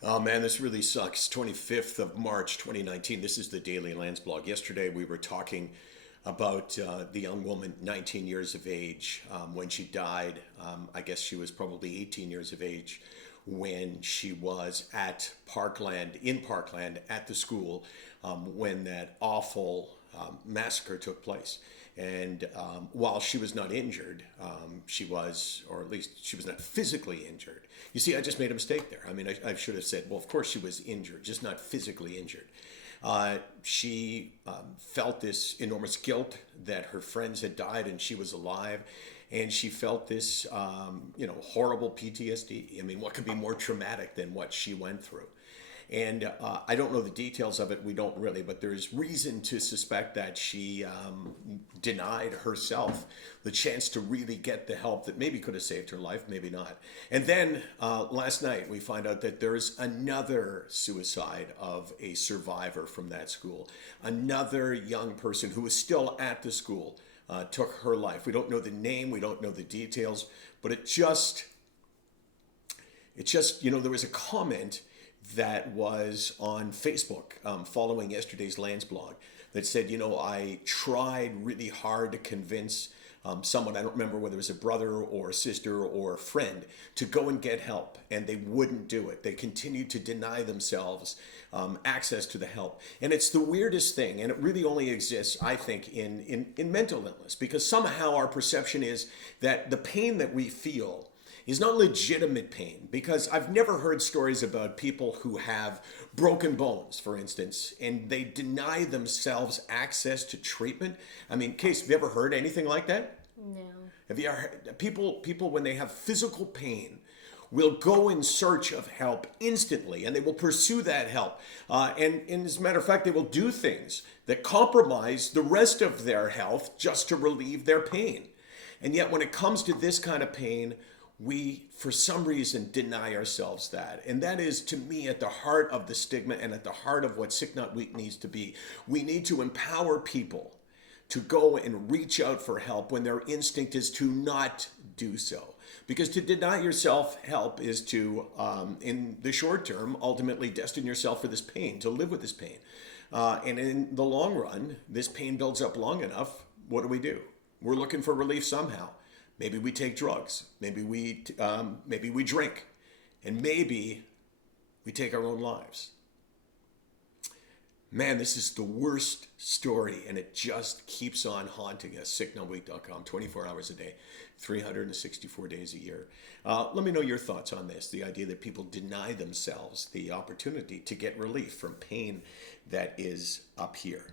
Oh man, this really sucks. 25th of March 2019. This is the Daily Landsblog. Yesterday we were talking about the young woman, 19 years of age, when she died. I guess she was probably 18 years of age when she was at in Parkland, at the school, when that awful massacre took place. And while she was not injured, she was, or at least she was not physically injured. You see, I just made a mistake there. I mean, I should have said, well, of course she was injured, just not physically injured. She felt this enormous guilt that her friends had died and she was alive. And she felt this, horrible PTSD. I mean, what could be more traumatic than what she went through? And I don't know the details of it. We don't really, but there's reason to suspect that she denied herself the chance to really get the help that maybe could have saved her life, maybe not. And then last night we find out that there's another suicide of a survivor from that school. Another young person who was still at the school took her life. We don't know the name, we don't know the details, but it just, there was a comment that was on Facebook following yesterday's Landsblog that said, I tried really hard to convince someone, I don't remember whether it was a brother or a sister or a friend, to go and get help, and they wouldn't do it. They continued to deny themselves access to the help. And it's the weirdest thing, and it really only exists, I think, in mental illness, because somehow our perception is that the pain that we feel is not legitimate pain, because I've never heard stories about people who have broken bones, for instance, and they deny themselves access to treatment. I mean, Case, have you ever heard anything like that? No. Have you ever heard, people when they have physical pain will go in search of help instantly, and they will pursue that help. And as a matter of fact, they will do things that compromise the rest of their health just to relieve their pain. And yet when it comes to this kind of pain, we, for some reason, deny ourselves that. And that is, to me, at the heart of the stigma and at the heart of what SickNotWeak needs to be. We need to empower people to go and reach out for help when their instinct is to not do so. Because to deny yourself help is to, in the short term, ultimately destine yourself for this pain, to live with this pain. And in the long run, this pain builds up long enough, what do? We're looking for relief somehow. Maybe we take drugs. Maybe we drink, and maybe we take our own lives. Man, this is the worst story, and it just keeps on haunting us. SickNotWeak.com, 24 hours a day, 364 days a year. Let me know your thoughts on this, the idea that people deny themselves the opportunity to get relief from pain that is up here.